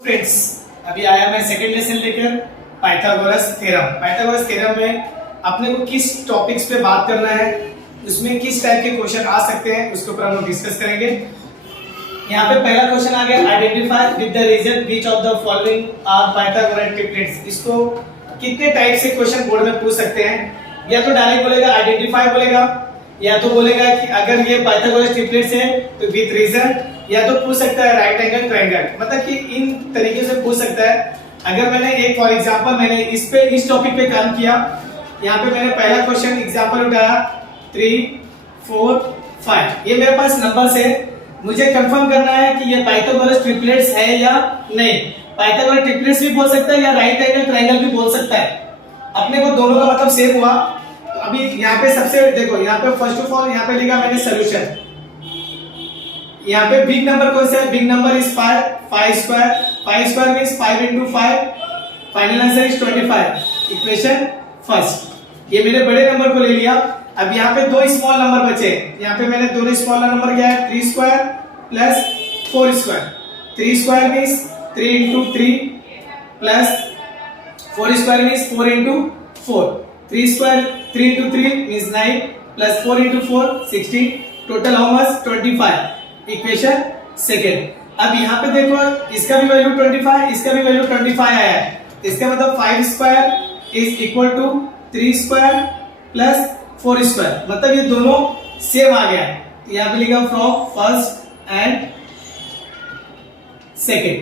Friends, अभी आया मैं सेकंड लेसन लेकर पाइथागोरस थ्योरम। पाइथागोरस थ्योरम में अपने को किस टॉपिक्स पे बात करना है, उसमें किस टाइप के क्वेश्चन आ सकते हैं, उसके ऊपर हम लोग डिस्कस करेंगे। यहाँ पे पहला क्वेश्चन आ गया, identify with the reason which of the following are Pythagoras triplets. इसको कितने टाइप से क्वेश्चन बोर्ड में पूछ सकते हैं? या तो डायरेक्ट बोलेगा आइडेंटिफाई बोलेगा, या तो बोलेगा कि अगर ये पाइथागोरस ट्रिपलेट्स है तो विद रीजन, या तो पूछ सकता है राइट एंगल ट्रायंगल। मतलब कि इन तरीके से पूछ सकता है। अगर मैंने एक फॉर एग्जांपल मैंने इस टॉपिक पे काम किया, यहाँ पे मैंने पहला क्वेश्चन एग्जांपल उठाया 3 4 5, ये मेरे पास नंबर्स है। मुझे कंफर्म करना है कि ये पाइथागोरस ट्रिपलेट्स है या नहीं। पाइथागोरस ट्रिपलेट्स भी बोल सकता है या राइट एंगल ट्रायंगल भी बोल सकता है। अपने को दोनों का मतलब सेम हुआ। तो अभी यहाँ पे सबसे देखो, यहाँ पे फर्स्ट ऑफ ऑल यहाँ पे लिखा मैंने सोल्यूशन। यहाँ पे बिग नंबर कौन सा है? Big number is 5 square. 5 square means 5 into 5, final answer is 25। Equation first. ये मैंने बड़े नंबर को ले लिया। अब यहाँ पे दो स्मॉल नंबर बचे। यहाँ पे मैंने दोनों स्मॉल नंबर क्या है? 3 square plus 4 square. 3 square means 3 into 3 plus 4 square means 4 into 4। 3 square 3 into 3 means 9 plus 4 into 4 16। Total how much? 25। Equation second. अब यहाँ पे देखो, इसका भी वैल्यू 25, इसका भी वैल्यू 25 आया है। इसका मतलब 5 square is equal to 3 square plus 4 square. मतलब ये दोनों सेम आ गया। तो यहाँ पे लिखा from first and second.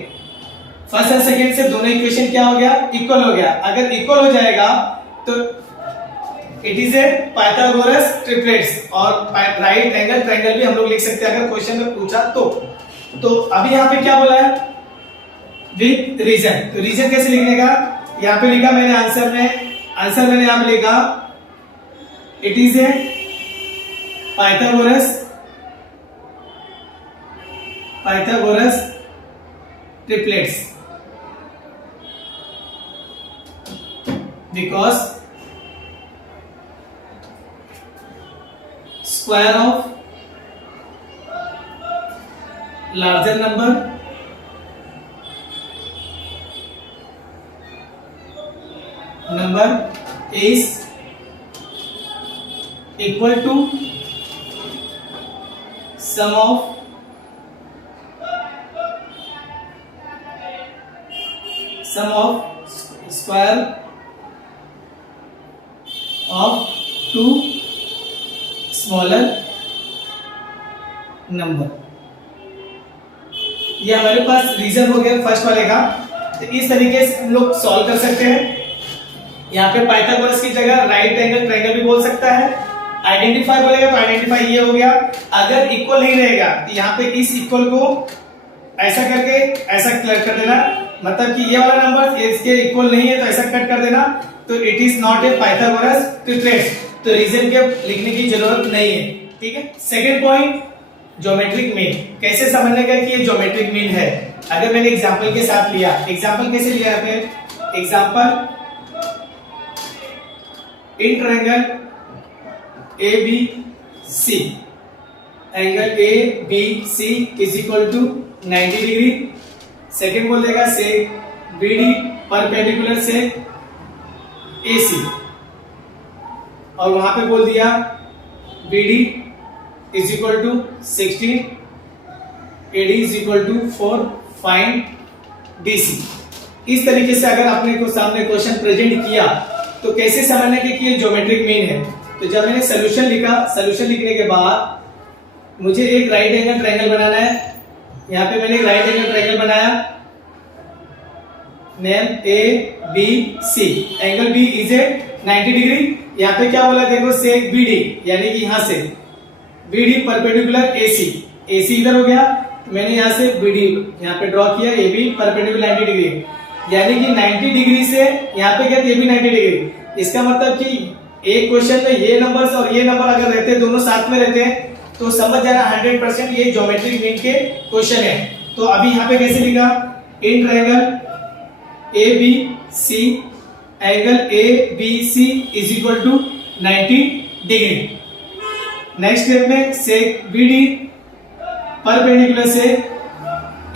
First and second से दोनों इक्वेशन क्या हो गया? इक्वल हो गया। अगर इक्वल हो जाएगा तो it is a Pythagoras triplets. और राइट एंगल ट्रायंगल भी हम लोग लिख सकते हैं अगर क्वेश्चन में पूछा तो अभी यहाँ पे क्या बोला है? With reason. तो रीजन कैसे लिखने का? यहाँ पे लिखा मैंने आंसर मैंने यहाँ पे लिखा it is a Pythagoras triplets because square of larger number is equal to sum of square of two smaller number. ये हमारे पास रीजन हो गया फर्स्ट वाले का। तो इस तरीके से हम लोग सॉल्व कर सकते हैं। यहाँ पे पाइथागोरस की जगह राइट एंगल ट्रायंगल भी बोल सकता है। आइडेंटिफाई बोलेगा तो आइडेंटिफाई ये हो गया। अगर इक्वल नहीं रहेगा तो यहाँ पे इस इक्वल को ऐसा करके ऐसा कट कर देना। मतलब कि ये वाला नंबर इसके इक्वल नहीं है तो ऐसा कट कर देना। तो it is not a Pythagoras triplets. तो रीजन के लिखने की जरूरत नहीं है। ठीक है। Second point, geometric mean. कैसे समझने का कि ये ज्योमेट्रिक मीन है? अगर मैंने एग्जांपल के साथ लिया, एग्जांपल कैसे लिया है? फिर example in triangle ABC, angle ABC is equal to 90 degree. Second बोल देगा से BD परपेंडिकुलर से AC, और वहां पे बोल दिया BD is equal to 16, AD is equal to 4, find DC। इस तरीके से अगर आपने को सामने क्वेश्चन प्रेजेंट किया तो कैसे समझने के कि ये ज्योमेट्रिक मीन है? तो जब मैंने सॉल्यूशन लिखा, सॉल्यूशन लिखने के बाद मुझे एक राइट एंगल ट्रायंगल बनाना है। यहाँ पे मैंने एक राइट एंगल ट्रायंगल बनाया, name ABC। Angle B is a 90 degree. यहाँ पे क्या बोला देखो, से BD, यानी कि यहाँ से BD परपेंडिकुलर AC इधर हो गया। तो मैंने यहाँ से BD यहाँ पे ड्रॉ किया, AB परपेंडिकुलर 90 डिग्री, यानी कि 90 डिग्री से यहाँ पे क्या? ये भी 90 डिग्री। इसका मतलब कि एक क्वेश्चन में ये नंबर्स और ये नंबर अगर रहते दोनों साथ में रहते हैं तो समझ जाना 100% ये ज्योमेट्रिक मीन के क्वेश्चन है। तो अभी यहाँ पे कैसे लिखा? In triangle ABC, angle ABC is equal to 90 degree. Next step में सेक BD परपेंडिकुलर से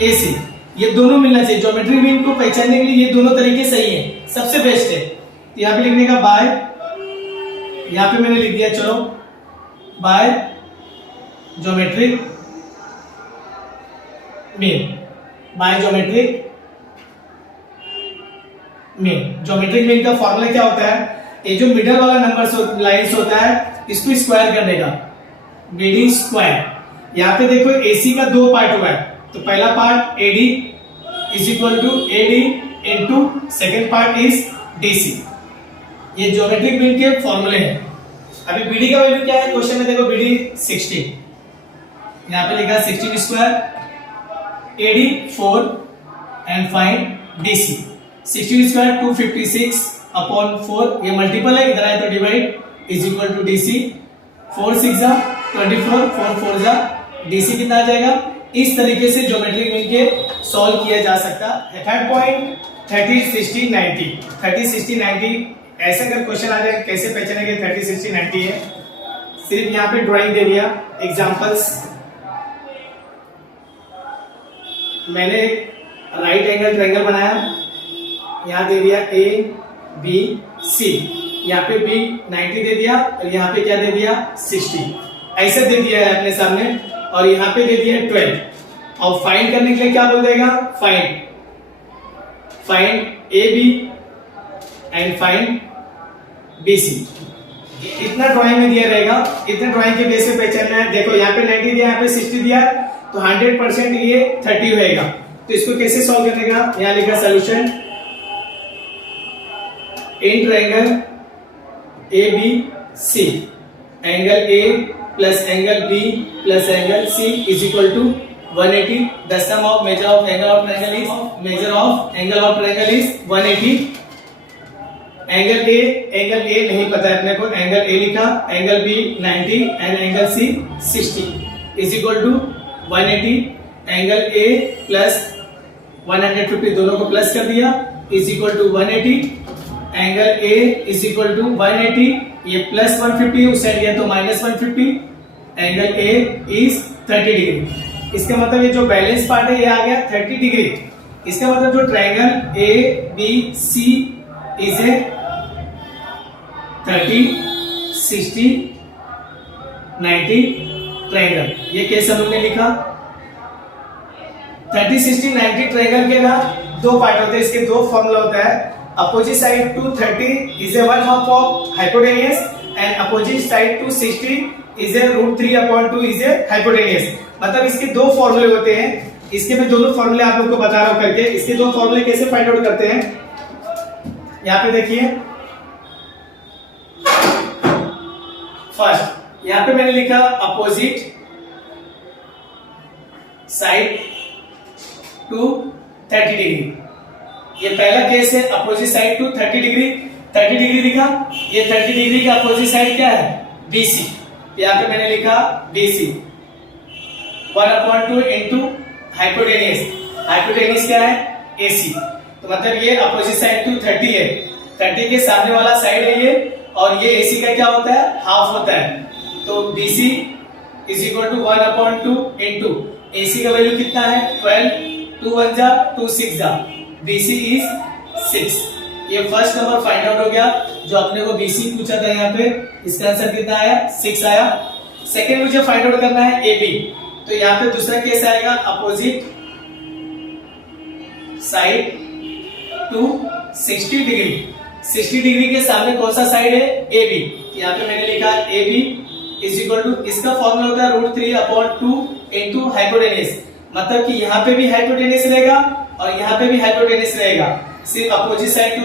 AC, ये दोनों मिलना चाहिए। ज्योमेट्रिक मीन को पहचानने के लिए ये दोनों तरीके सही है, सबसे बेस्ट है। तो यहाँ पे लिखने का बाय, यहाँ पे मैंने लिख दिया चलो by geometric mean, by geometric mean. Geometric mean का फॉर्मूला क्या होता है, ये जो मिडल वाला नंबर लाइंस होता है इसको स्क्वायर करने का, बीडी स्क्वायर। यहाँ पे देखो एसी का दो पार्ट हुआ है, तो पहला part AD is equal to AD into second part is DC. ये ज्योमेट्रिक मीन के फॉर्मूले हैं। अभी बीडी का वैल्यू क्या है क्वेश्चन में, देखो बीडी 16, यहाँ पे लिखा 16 square, AD 4 and find DC. 16 square 256 upon 4, ये मल्टीपल है, इधर आए तो divide, is equal to DC. 4 6 जा 24, 4 4 जा, डीसी कितना आ जाएगा। इस तरीके से ज्योमेट्रिक मीन के सॉल्व किया जा सकता है। Third point 30 60 90। 30 60 90 ऐसा अगर क्वेश्चन आ जाए कैसे पहचानेंगे 30 60 90 है, सिर्फ यहाँ पे ड्राइंग दे दिया, एग्जांपल्स। मैंने राइट एंगल ट्रायंगल बनाया, यहाँ दे दिया ए बी सी, यहाँ पे बी 90 दे दिया और यहाँ पे क्या दे दिया 60, ऐसे दे दिया है अपने सामने, और यहाँ पे दे दिया 12। और फाइंड करने के लिए क्या बोल देगा, find A B and find B C. इतना ड्राइंग में दिया रहेगा, इतने ड्राइंग के बेस पे पहचानना है। देखो यहाँ पे 90 दिया, यहाँ पे 60 दिया, तो 100% ये 30 होएगा। तो इसको कैसे सॉल्व करने का, यहाँ लिखा solution in triangle A B C, angle A plus angle B plus angle C is equal to 180। The sum of measure of angle of triangle is, measure of angle of triangle is 180। Angle A नहीं पता है अपने को, angle A लिखा, angle B 90 and angle C 60 is equal to 180। Angle A plus 150 दोनों को plus कर दिया is equal to 180। Angle A is equal to 180, ये प्लस 150 उस साइड गया तो minus 150। Angle A is 30 degree. इसका मतलब ये जो बैलेंस पार्ट है ये आ गया 30 डिग्री। इसका मतलब जो triangle A B C is a 30 60 90 triangle. ये कैसे हमने लिखा, 30 60 90 ट्रायंगल के ना दो पार्ट होते हैं, इसके दो फॉर्मूला होता है। Opposite side to 30 is a 1/2 of hypotenuse and opposite side to 60 is a √3/2 is a hypotenuse। मतलब इसके दो फॉर्मूले होते हैं, इसके मैं दोनों फॉर्मूले आप लोग को बता रहा हूं करके। इसके दो फॉर्मूले कैसे फाइंड आउट करते हैं, यहाँ पे देखिए। फर्स्ट यहाँ पे मैंने लिखा अपोजिट साइड टू 30 डिग्री। ये पहला केस है, opposite side to 30 degree. 30 degree लिखा, ये 30 डिग्री का अपोजिट साइड क्या है, BC। यहाँ पे मैंने लिखा BC 1/2 इंटू हाइपोटेन्यूज। हाइपोटेन्यूज क्या है, AC। तो मतलब ये अपोजिट साइड टू 30 है, 30 के सामने वाला साइड है ये, और ये AC का क्या होता है, हाफ होता है। तो BC is equal to 1/2 into AC का वैल्यू कितना है 12, 2 1 जा 2 6 जा, BC is 6। ये फर्स्ट नंबर फाइंड आउट हो गया, जो अपने को BC पूछा था यहाँ पे, इसका आंसर कितना आया 6 आया। सेकंड मुझे फाइंड आउट करना है AB। तो यहाँ पे दूसरा केस आएगा opposite side to 60 degree. 60 degree के सामने कौन सा साइड है, AB। यहाँ पे मैंने लिखा AB इज इक्वल टू, इसका फॉर्मूला होता है √3/2 इंटू हाइपोटेन्यूज। मतलब कि यहाँ पे भी हाइपोटेन्यूज रहेगा और यहाँ पे भी हाइपोटेन्यूज रहेगा, सिर्फ opposite side to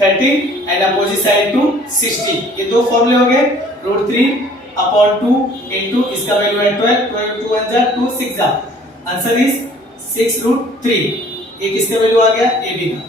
30 and opposite side to 60। ये दो फॉर्मूले हो गए, √3/2 इंटू इसका वैल्यू है 12, 12 2 1 जा 2 6 जा, आंसर इज 6√3। ये किसका वैल्यू आ गया, AB का।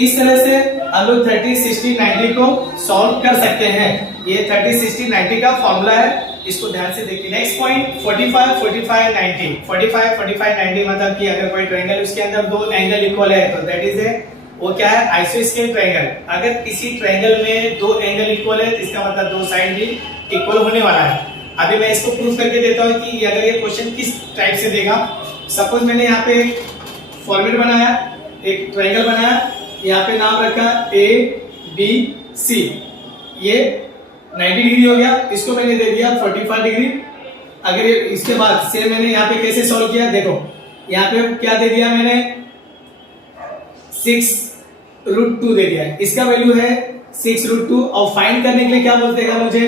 इस तरह से हम लोग 30 60 90 को सॉल्व कर सकते हैं। ये 30 60 90 का फॉर्मूला है, इसको ध्यान से देखिए। Next point 45 45 90। 45 45 90 मतलब कि अगर कोई ट्रायंगल उसके अंदर दो एंगल इक्वल है तो दैट इज ए, वो क्या है, आइसोस्केल ट्रायंगल। अगर किसी ट्रायंगल में दो एंगल इक्वल है तो इसका मतलब दो साइड भी इक्वल होने वाला है। अभी मैं इसको प्रूफ करके देता हूं कि अगर ये क्वेश्चन किस टाइप से देगा। सपोज मैंने यहाँ पे फॉर्मेट बनाया, एक ट्रायंगल बनाया, यहाँ पे नाम रखा ए बी सी, ये 90 डिग्री हो गया, इसको मैंने दे दिया 45 डिग्री। अगर ये इसके बाद सेम मैंने यहाँ पे कैसे सॉल्व किया, देखो यहाँ पे क्या दे दिया मैंने 6√2 दे दिया, इसका वैल्यू है 6√2। और फाइंड करने के लिए क्या बोल देगा मुझे,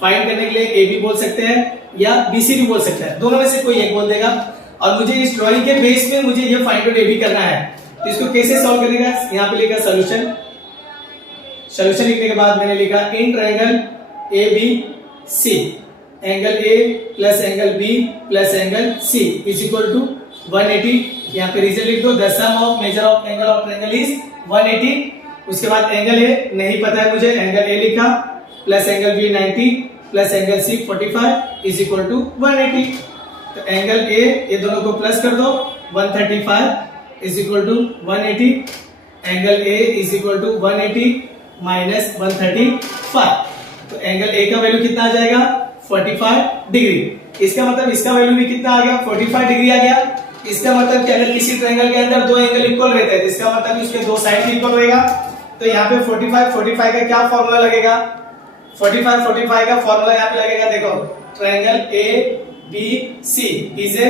फाइंड करने के लिए ए बी बोल सकते हैं या बी सी भी बोल सकते हैं, दोनों में से कोई एक बोल देगा। और मुझे इस ड्राइंग के बेस में मुझे ये फाइंड आउट ए बी करना है, तो इसको कैसे सॉल्व करेगा, यहाँ पे लिखा सोल्यूशन। सोल्यूशन लिखने के बाद मैंने लिखा in triangle A B C angle A plus angle B plus angle C is equal to 180। यहाँ पे रीजन लिख दो, the sum of measure of angle of triangle is 180। उसके बाद एंगल ए नहीं पता है मुझे, एंगल ए लिखा plus angle B 90 plus angle C 45 is equal to 180। तो एंगल ए ये दोनों को प्लस कर दो, 135 is equal to 180। Angle A is equal to 180 minus 135। तो एंगल ए का वैल्यू कितना आ जाएगा 45 डिग्री। इसका मतलब इसका वैल्यू भी कितना आ गया 45 डिग्री आ गया। इसका मतलब कि अगर किसी ट्रायंगल के अंदर दो एंगल इक्वल रहते हैं तो इसका मतलब उसके दो साइड भी इक्वल रहेगा। तो यहाँ पे 45 का क्या फॉर्मूला लगेगा, 45 का फॉर्मूला यहाँ पे लगेगा, देखो triangle A B C is a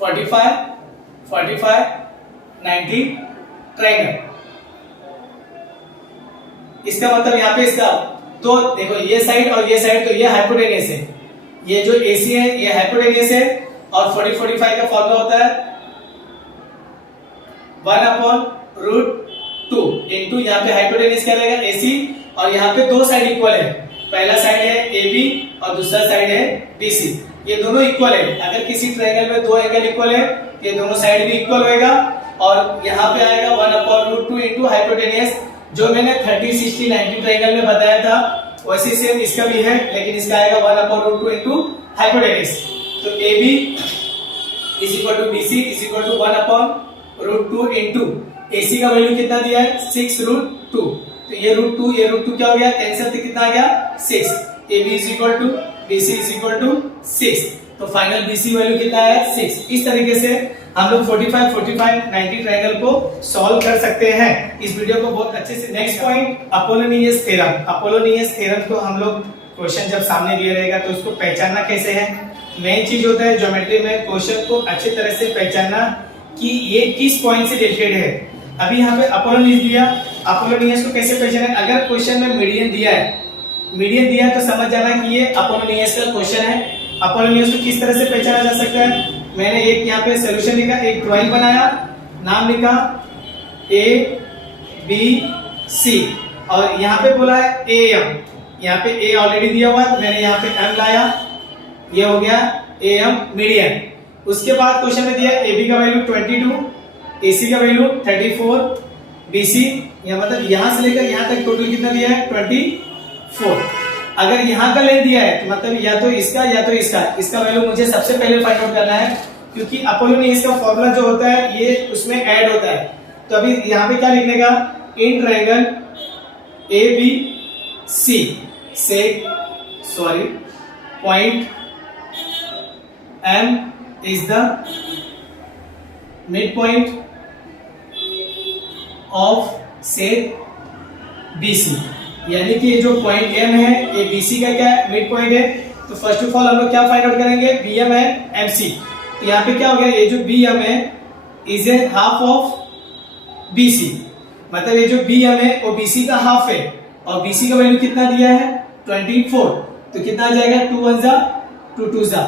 45 90 triangle. इसका मतलब यहाँ पे इसका तो देखो ये साइड और ये साइड, तो ये हाइपोटेनियस है, ये जो AC है ये हाइपोटेनियस है। और 45 का फॉर्मूला होता है 1/√2 इनटू यहाँ पे हाइपोटेनियस क्या रहेगा AC, और यहाँ पे दो साइड इक्वल है, पहला साइड है AB और दूसरा साइड है BC, ये दोनों इक्वल है। अगर किसी ट्रायंगल में दो एंगल इक्वल है तो ये दोनों साइड भी इक्वल होएगा। और यहाँ पे आएगा 1/√2 इनटू हाइपोटेनियस, जो मैंने 30 60 90 ट्रायंगल में बताया था वैसे सेम इसका भी है, लेकिन इसका आएगा 1/√2 इनटू हाइपोटेनियस। तो AB is equal to BC is equal to 1/√2 into AC का वैल्यू कितना दिया है 6√2। तो ये √2 क्या हो गया, कैंसिल, तो कितना आ गया 6। AB is equal to BC is equal to 6। तो फाइनल BC वैल्यू कितना है 6। इस तरीके से हम लोग 45 90 ट्रायंगल को सॉल्व कर सकते हैं। इस वीडियो को बहुत अच्छे से। Next point Apollonius theorem. Apollonius theorem को हम लोग क्वेश्चन जब सामने दिया रहेगा तो उसको पहचानना कैसे है। मेन चीज होता है ज्योमेट्री में क्वेश्चन को अच्छी तरह से पहचानना कि ये किस पॉइंट से रिलेटेड है। अभी यहाँ पे अपोलोनियस दिया, अपोलोनियस को कैसे पहचाने, अगर क्वेश्चन में मीडियन दिया है तो समझ जाना कि ये अपोलोनियस का क्वेश्चन है। अपोलोनियस को किस तरह से पहचाना जा सकता है, मैंने एक यहाँ पे सॉल्यूशन लिखा, एक ड्राइंग बनाया, नाम लिखा ए बी सी और यहाँ पे बोला है ए एम। यहाँ पे ए ऑलरेडी दिया हुआ है तो मैंने यहाँ पे एम लाया, ये हो गया ए एम मीडियन। उसके बाद क्वेश्चन में दिया ए बी का वैल्यू 22, ए सी का वैल्यू 34, बी सी या मतलब यहाँ से लेकर यहाँ तक टोटल कितना दिया है 24। अगर यहाँ का लेंथ दिया है तो मतलब या तो इसका वैल्यू मुझे सबसे पहले फाइंड आउट करना है, क्योंकि अपोलोनियस का फॉर्मूला जो होता है ये उसमें ऐड होता है। तो अभी यहाँ पे क्या लिखने का, इन ट्रायंगल ए बी सी से point M is the mid point of से BC, यानी कि ये जो पॉइंट M है ये BC का क्या है, मिड पॉइंट है। तो फर्स्ट ऑफ ऑल हम लोग क्या फाइंड आउट करेंगे, BM है MC। तो यहाँ पे क्या हो गया, ये जो BM है is a half of BC, मतलब ये जो BM है वो BC का हाफ है और BC का वैल्यू कितना दिया है 24। तो कितना आ जाएगा 2 1 जा 2 2 जा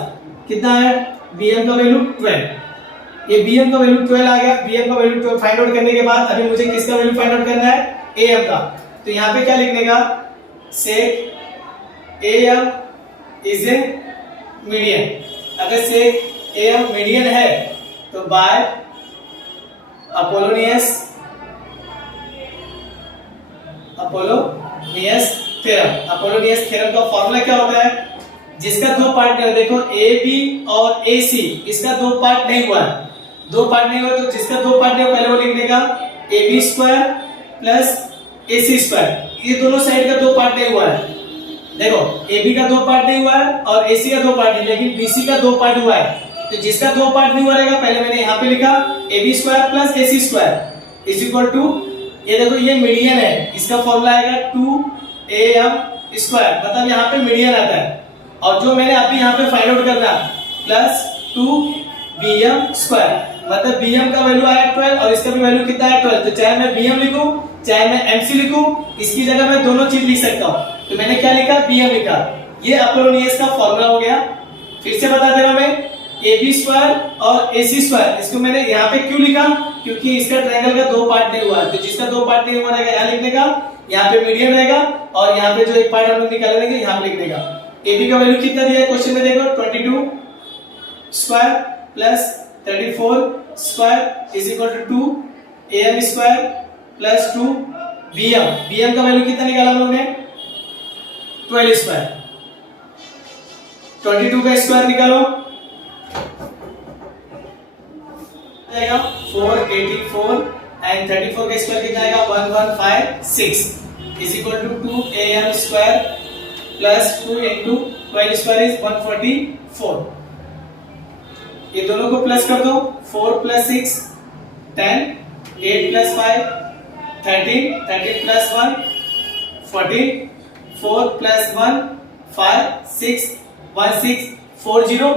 कितना है, BM का वैल्यू 12। ये BM का वैल्यू 12 आ गया। BM का वैल्यू 12 फाइंड आउट करने के बाद अभी मुझे किसका वैल्यू फाइंड आउट करना है, AM का। तो यहाँ पे क्या लिखने का, seg AM is a median. अगर सेक AM मीडियन है तो by Apollonius theorem. Apollonius theorem का फॉर्मूला क्या होता है, जिसका दो पार्ट है, देखो AB और AC, इसका दो पार्ट नहीं हुआ तो जिसका दो पार्ट है पहले वो लिखने का AB² प्लस AC²। ये दोनों साइड का दो पार्ट नहीं हुआ है। देखो AB का दो पार्ट नहीं हुआ है और AC का दो पार्ट नहीं, लेकिन BC का दो पार्ट हुआ है। तो जिसका दो पार्ट नहीं हुआ रहेगा, पहले मैंने यहाँ पे लिखा AB square plus AC square is equal to, ये देखो ये मीडियन है, इसका फॉर्मूला आएगा 2AM स्क्वायर, मतलब यहाँ पे मीडियन आता है। और जो मैंने अभी यहाँ पे फाइंड आउट करना प्लस 2BM स्क्वायर, मतलब BM का वैल्यू आया 12 और इसका भी वैल्यू कितना है 12। तो चाहे मैं BM लिखूं चाहे मैं MC लिखूं, इसकी जगह मैं दोनों चीज लिख सकता हूं। तो मैंने क्या लिखा, BM लिखा। ये अपोलोनियस का फॉर्मूला हो गया। फिर से बता दे रहा हूं मैं, AB स्क्वायर और AC स्क्वायर, इसको मैंने यहाँ पे क्यों लिखा, क्योंकि इसका ट्रायंगल का दो पार्ट नहीं हुआ। तो जिसका दो पार्ट नहीं हुआ रहेगा यहाँ लिखने का, यहाँ पे मीडियन रहेगा, और यहाँ पे जो एक पार्ट हम लोग निकाल लेंगे यहाँ पे लिखने का। AB का वैल्यू कितना दिया है क्वेश्चन में, देखो 22 square plus 34 square is equal to 2AM square plus 2BM। BM का वैल्यू कितना निकाला हम लोग ने, 12 स्क्वायर। 22 का स्क्वायर निकालो, आएगा 484 एंड 34 का स्क्वायर कितना आएगा 1156 is equal to 2AM square plus 2 into 12 square is 144। ये दोनों को प्लस कर दो, 4 plus 6 10, 8 plus 5 13, 13 plus 1 14, 4 plus 1 5 6 1 6 4 0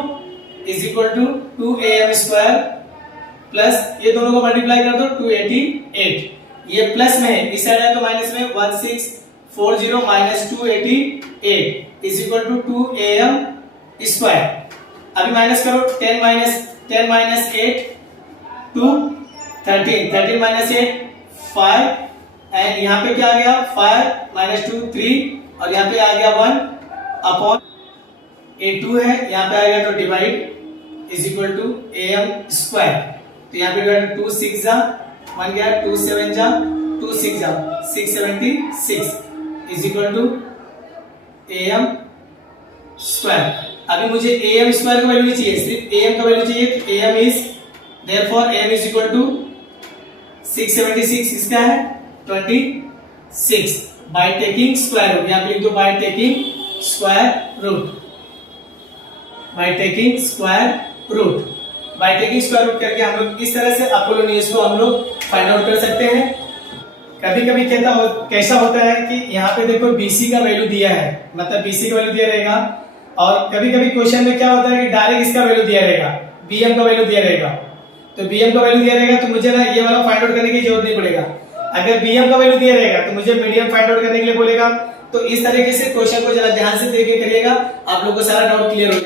is equal to 2AM square plus, ये दोनों को मल्टीप्लाई कर दो 288। ये प्लस में है, इस साइड है तो माइनस में 1640 minus 288 is equal to 2AM square. अभी माइनस करो, 10 माइनस 8 2 13, 13 माइनस 8 5 एंड यहाँ पे क्या आ गया 5 माइनस 2 3 और यहाँ पे आ गया 1 अपॉन A 2 है, यहाँ पे आएगा तो divide is equal to AM square. तो यहाँ पे डिवाइड 2 6 जा 1 गया, 2 7 जा 2 6 जा 676 is equal to AM square. अभी मुझे AM स्क्वायर का वैल्यू नहीं चाहिए, सिर्फ AM का वैल्यू चाहिए। तो AM is therefore AM is equal to 676, इसका है 26 बाय टेकिंग स्क्वायर रूट। यहाँ पे लिख दो by taking square root, by taking square root. By taking square root करके हम लोग इस तरह से अपोलोनियस को हम लोग फाइंड आउट कर सकते हैं। कभी कभी कैसा होता है कि यहाँ पे देखो BC का वैल्यू दिया है, मतलब BC का वैल्यू दिया रहेगा, और कभी कभी क्वेश्चन में क्या होता है कि डायरेक्ट इसका वैल्यू दिया रहेगा, BM का वैल्यू दिया रहेगा। तो BM का वैल्यू दिया रहेगा तो मुझे ना ये वाला फाइंड आउट करने की जरूरत नहीं पड़ेगा। अगर BM का वैल्यू दिया रहेगा तो मुझे मीडियम फाइंड आउट करने के लिए बोलेगा। तो इस तरीके से क्वेश्चन को जरा ध्यान से देख के करिएगा, आप लोगों को सारा डाउट क्लियर हो